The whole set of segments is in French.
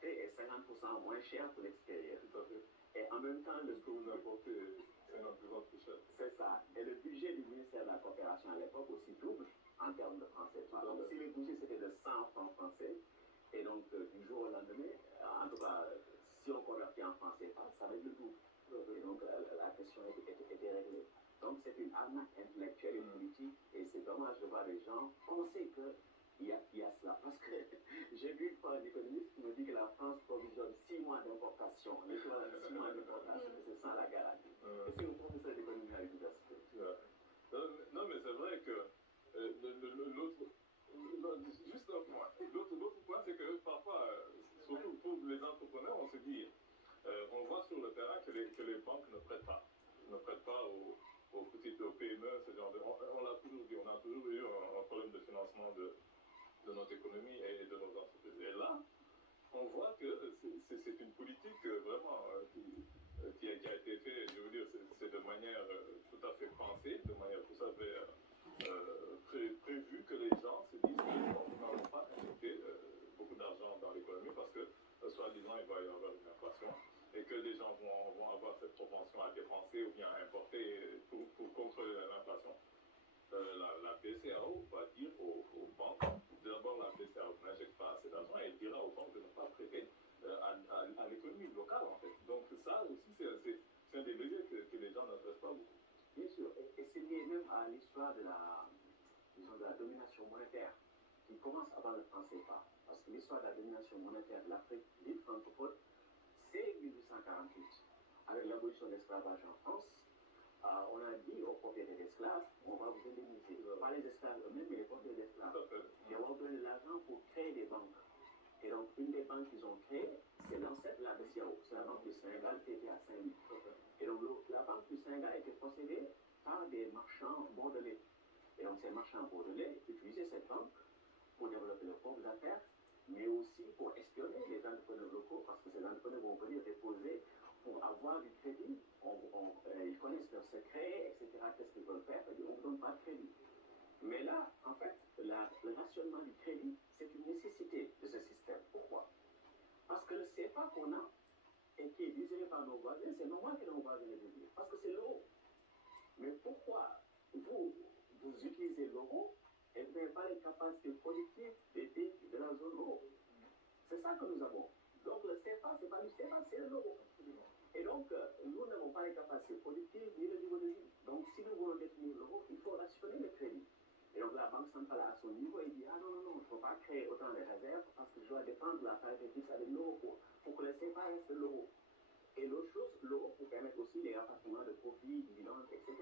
importé est 50% moins cher que l'extérieur. Et en même temps, ce que vous importez, 50% plus cher. C'est ça. Et le budget du ministère de la Coopération à l'époque aussi double en termes de francs CFA. Donc si le budget c'était de 100 francs français, et donc du jour au lendemain, en tout cas, si on convertit en francs CFA, ça va être le double. Et donc la question était réglée. Donc c'est une arnaque intellectuelle et politique, et c'est dommage de voir les gens penser qu'il y a cela. Parce que j'ai vu une fois un économiste qui me dit que la France provisionne 6 mois d'importation. L'équivalent de 6 mois d'importation, c'est sans la garantie. Et c'est le professeur d'économie à l'université. Non, mais c'est vrai que juste un point. L'autre point, c'est que parfois, surtout pour les entrepreneurs, on se dit, on voit sur le terrain que les banques ne prêtent pas. Ne prêtent pas aux petites PME, ce genre de. On l'a toujours dit, on a toujours eu un problème de financement de notre économie et de nos entreprises. Et là, on voit que c'est une politique vraiment qui a été faite, je veux dire, c'est de manière tout à fait pensée, de manière tout à fait prévue, que les gens se disent que nous n'allons pas injecter beaucoup d'argent dans l'économie parce que, soi-disant, il va y avoir une inflation et que les gens vont avoir cette propension à dépenser ou bien à importer pour contrôler l'inflation. La BCAO va dire aux banques, d'abord la BCAO n'injecte pas assez d'argent et elle dira aux banques de ne pas prêter à l'économie locale en fait. Donc ça aussi c'est un des leviers que les gens n'adressent pas beaucoup. Bien sûr, et c'est lié même à l'histoire de la domination monétaire qui commence avant le franc CFA. Parce que l'histoire de la domination monétaire de l'Afrique dite francophone, c'est 1848, avec l'abolition de l'esclavage en France. On a dit aux propriétaires d'esclaves, on va vous indemniser. Pas les esclaves eux-mêmes, mais les propriétaires d'esclaves. Et on va vous donner de l'argent pour créer des banques. Et donc, une des banques qu'ils ont créées, c'est l'ancêtre de la BCAO, c'est la Banque du Sénégal qui était à Saint-Louis. Et donc, la Banque du Sénégal était possédée par des marchands bordelais. Et donc, ces marchands bordelais utilisaient cette banque pour développer leurs propres affaires, mais aussi pour espionner les entrepreneurs locaux, parce que ces entrepreneurs vont venir déposer pour avoir du crédit. Ils connaissent leurs secrets, etc. Qu'est-ce qu'ils veulent faire? On ne donne pas de crédit. Mais là, en fait, le rationnement du crédit, c'est une nécessité de ce système. Pourquoi? Parce que le CFA qu'on a et qui est désiré par nos voisins, c'est normal que nos voisins le désirent, parce que c'est l'euro. Mais pourquoi vous utilisez l'euro et vous n'avez pas les capacités productives des pays de la zone euro? C'est ça que nous avons. Donc le CFA, ce n'est pas le CFA, c'est l'euro. Et donc, nous n'avons pas les capacités productives ni le niveau de vie. Donc, si nous voulons détenir l'euro, il faut rationner le crédit. Et donc, la Banque centrale, à son niveau, il dit, ah non, je ne peux pas créer autant de réserves parce que je dois défendre la parité fixe avec l'euro pour que le CFA reste l'euro. Et l'autre chose, l'euro pour permettre aussi les rapatriements de profits, dividendes, etc.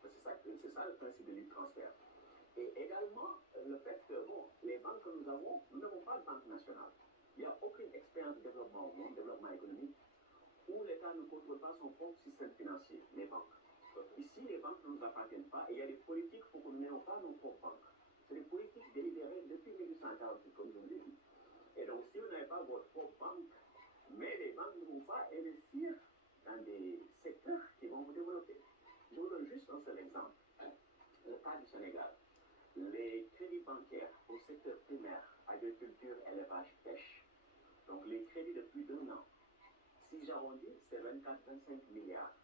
C'est ça le principe de libre transfert. Et également, le fait que, les banques que nous avons, nous n'avons pas de banque nationale. Il n'y a aucune expérience de développement au monde, développement économique, où l'État ne contrôle pas son propre système financier, les banques. Ici, les banques ne nous appartiennent pas et il y a des politiques pour que nous n'ayons pas nos propres banques. C'est des politiques délibérées depuis 1848, comme je vous l'ai dit. Et donc, si vous n'avez pas votre propre banque, mais les banques ne vont pas investir dans des secteurs qui vont vous développer. Je vous donne juste un seul exemple. Le cas du Sénégal. Les crédits bancaires au secteur primaire, agriculture, élevage, pêche. Donc, les crédits de plus d'un an. Si j'arrondis, c'est 24-25 milliards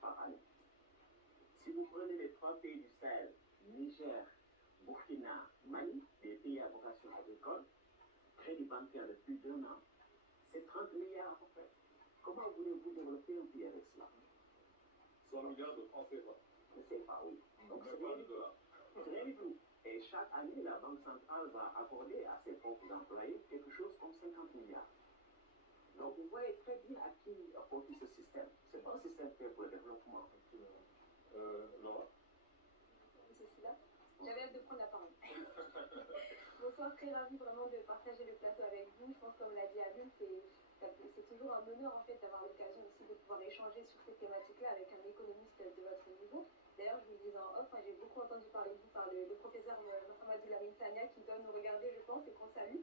par année. Si vous prenez les 3 pays du Sahel, Niger, Burkina, Mali, des pays à vocation agricole, crédit bancaire de plus d'un an, c'est 30 milliards à peu près. Comment voulez-vous développer un pays avec cela? 100 milliards de francs CFA. De CFA, oui. Donc c'est rien du tout. C'est rien du tout. Et chaque année, la Banque centrale va accorder à ses propres employés quelque chose comme 50 milliards. Donc vous voyez très bien à qui apporte ce système. Ce n'est pas un système fait pour le développement. Laura? Monsieur Silla, j'avais hâte de prendre la parole. Bonsoir, très ravie vraiment de partager le plateau avec vous. Je pense, comme l'a dit Abel, c'est toujours un honneur en fait d'avoir l'occasion aussi de pouvoir échanger sur ces thématiques-là avec un économiste de votre niveau. D'ailleurs, je vous le disais en off, j'ai beaucoup entendu parler de vous par le professeur Mohamed Lamine Tania qui doit nous regarder, je pense, et qu'on salue.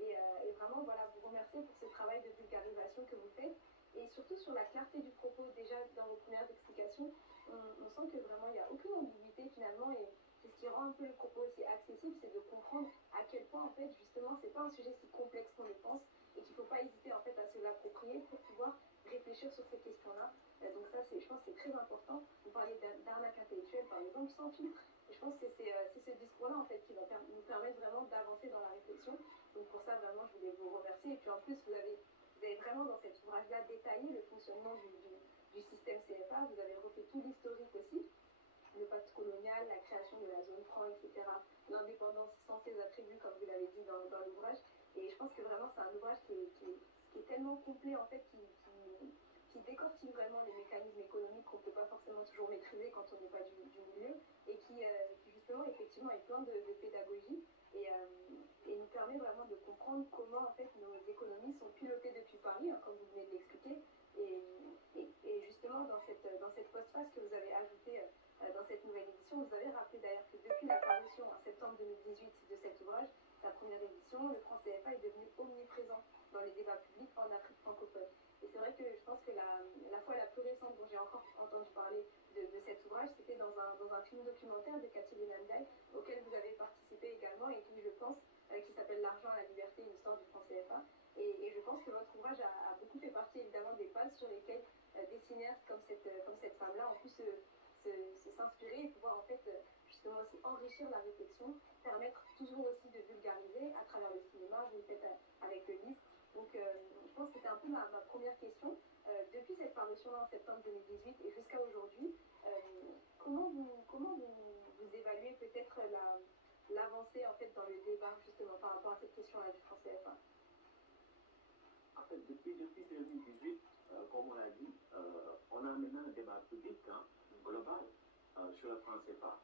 Et vraiment, voilà, vous remercier pour ce travail de vulgarisation que vous faites. Et surtout sur la clarté du propos, déjà dans vos premières explications, on sent que vraiment il n'y a aucune ambiguïté finalement. Et c'est ce qui rend un peu le propos aussi accessible, c'est de comprendre à quel point en fait justement c'est pas un sujet si complexe qu'on le pense et qu'il faut pas hésiter en fait à se l'approprier pour pouvoir réfléchir sur ces questions-là. Donc ça, je pense que c'est très important. Vous parlez d'arnaque intellectuelle, par exemple, sans filtre. Et je pense que c'est ce discours-là en fait qui va nous permettre vraiment d'avancer dans la réflexion. Donc pour ça, vraiment, je voulais vous remercier. Et puis en plus, vous avez vraiment dans cet ouvrage-là détaillé le fonctionnement du système CFA. Vous avez refait tout l'historique aussi, le pacte colonial, la création de la zone franc, etc. L'indépendance sans ses attributs, comme vous l'avez dit dans l'ouvrage. Et je pense que vraiment, c'est un ouvrage qui est tellement complet, en fait, qui décortique vraiment les mécanismes économiques qu'on ne peut pas forcément toujours maîtriser quand on n'est pas du milieu, et qui justement, effectivement, est plein de pédagogie, et nous permet vraiment de comprendre comment, en fait, nos économies sont pilotées depuis Paris, hein, comme vous venez de l'expliquer, et justement, dans cette postface que vous avez ajoutée dans cette nouvelle édition, vous avez rappelé d'ailleurs que depuis la parution en septembre 2018 de cet ouvrage, la première édition, le franc CFA est devenu omniprésent dans les débats publics en Afrique francophone. Et c'est vrai que je pense que la fois la plus récente dont j'ai encore entendu parler de cet ouvrage, c'était dans un film documentaire de Cathy Benandai, auquel vous avez participé également, et qui, je pense, qui s'appelle L'argent, la liberté, une histoire du franc CFA. Et je pense que votre ouvrage a beaucoup fait partie évidemment des bases sur lesquelles des cinéastes comme cette femme-là ont pu s'inspirer et pouvoir en fait justement aussi enrichir la réflexion, permettre toujours aussi de vulgariser à travers le cinéma, vous le faites avec le livre. Donc je pense que c'était un peu ma première question. Depuis cette parution-là en septembre 2018 et jusqu'à aujourd'hui, comment vous évaluez peut-être l'avancée en fait dans le débat justement par rapport à cette question-là du franc CFA? En fait, depuis 2018, comme on l'a dit, on a maintenant un débat public global sur le franc CFA.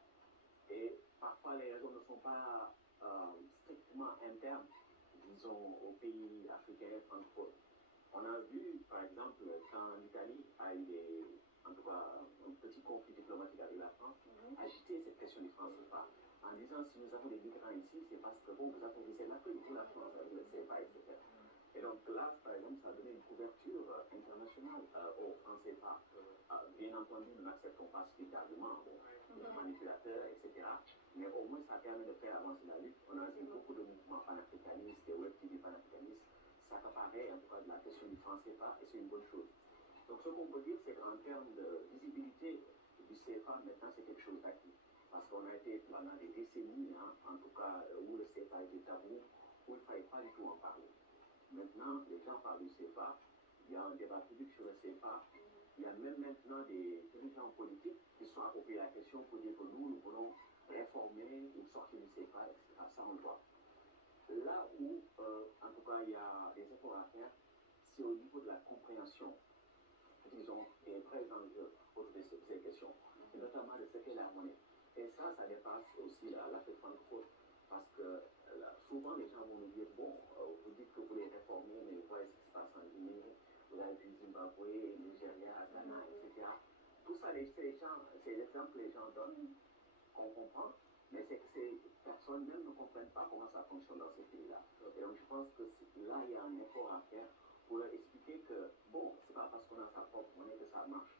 Et parfois, les raisons ne sont pas strictement internes, disons, aux pays africains francophones. On a vu, par exemple, quand l'Italie a eu en tout cas, un petit conflit diplomatique avec la France, agiter cette question du franc CFA, en disant si nous avons des migrants ici, c'est parce que bon, vous applaudissez l'Afrique, vous la France avec le CFA, etc. Et donc là, par exemple, ça a donné une couverture internationale au franc CFA. Bien entendu, nous n'acceptons pas spécialement les manipulateurs, etc. Mais au moins, ça permet de faire avancer la lutte. On a vu beaucoup de mouvements panafricanistes, des web TV panafricanistes s'accaparer en tout cas de la question du franc CFA, et c'est une bonne chose. Donc ce qu'on peut dire, c'est qu'en termes de visibilité du CFA, maintenant, c'est quelque chose d'acquis. Parce qu'on a été pendant des décennies, en tout cas, où le CFA était tabou, où il ne fallait pas du tout en parler. Maintenant, les gens parlent du CFA, il y a un débat public sur le CFA, il y a même maintenant des dirigeants politiques qui sont appropriés la question pour dire que nous voulons réformer ou sortir du CFA, etc. Ça, on le voit. Là où, en tout cas, il y a des efforts à faire, c'est au niveau de la compréhension, disons, des vrais enjeux autour de ces questions, et notamment de ce qu'est la monnaie. Et ça dépasse aussi l'Afrique francophone. Parce que souvent, les gens vont nous dire, bon, vous dites que vous voulez réformer, mais vous voyez ce qui se passe en Guinée, vous avez vu Zimbabwe, Nigeria, Ghana, etc. Tout ça, c'est les exemples que les gens donnent, qu'on comprend, mais c'est que ces personnes même ne comprennent pas comment ça fonctionne dans ces pays-là. Et donc, je pense que là, il y a un effort à faire pour leur expliquer que, bon, c'est pas parce qu'on a sa propre monnaie que ça marche,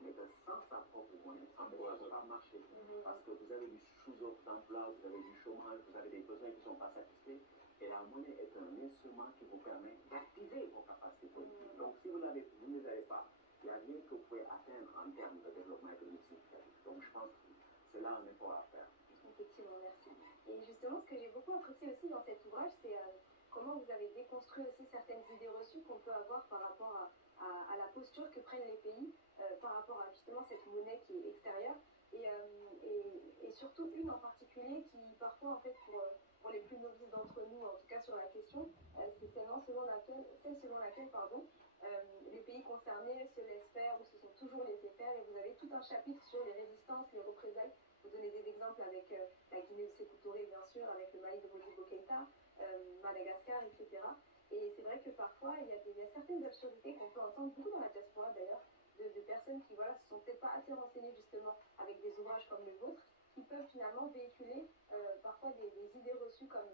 mais que sans sa propre monnaie, ça ne peut pas marcher. Parce que vous avez du sous-offre d'emploi, vous avez du chômage, vous avez des besoins qui ne sont pas satisfaits, et la monnaie est un instrument qui vous permet d'activer vos capacités politiques. Donc, si vous ne les avez pas, il n'y a rien que vous pouvez atteindre en termes de développement économique significatif. Donc, je pense que c'est là un effort à faire. Effectivement, merci. Et justement, ce que j'ai beaucoup apprécié aussi dans cet ouvrage, c'est comment vous avez déconstruit aussi certaines idées reçues qu'on peut avoir par rapport à la posture que prennent les pays par rapport à justement cette monnaie qui est extérieure. Et surtout une en particulier qui parfois, en fait, pour les plus novices d'entre nous, en tout cas sur la question, c'est celle selon laquelle les pays concernés se laissent faire ou se sont toujours laissés faire. Et vous avez tout un chapitre sur les résistances, les représailles. Vous donnez des exemples avec la Guinée de Sékou Touré, bien sûr, avec le Mali de Modibo Keïta, Madagascar, etc. Et c'est vrai que parfois, il y a certaines absurdités qu'on peut entendre beaucoup dans la diaspora d'ailleurs, de personnes qui voilà, se sont peut-être pas assez renseignées justement avec des ouvrages comme le vôtre, qui peuvent finalement véhiculer parfois des idées reçues comme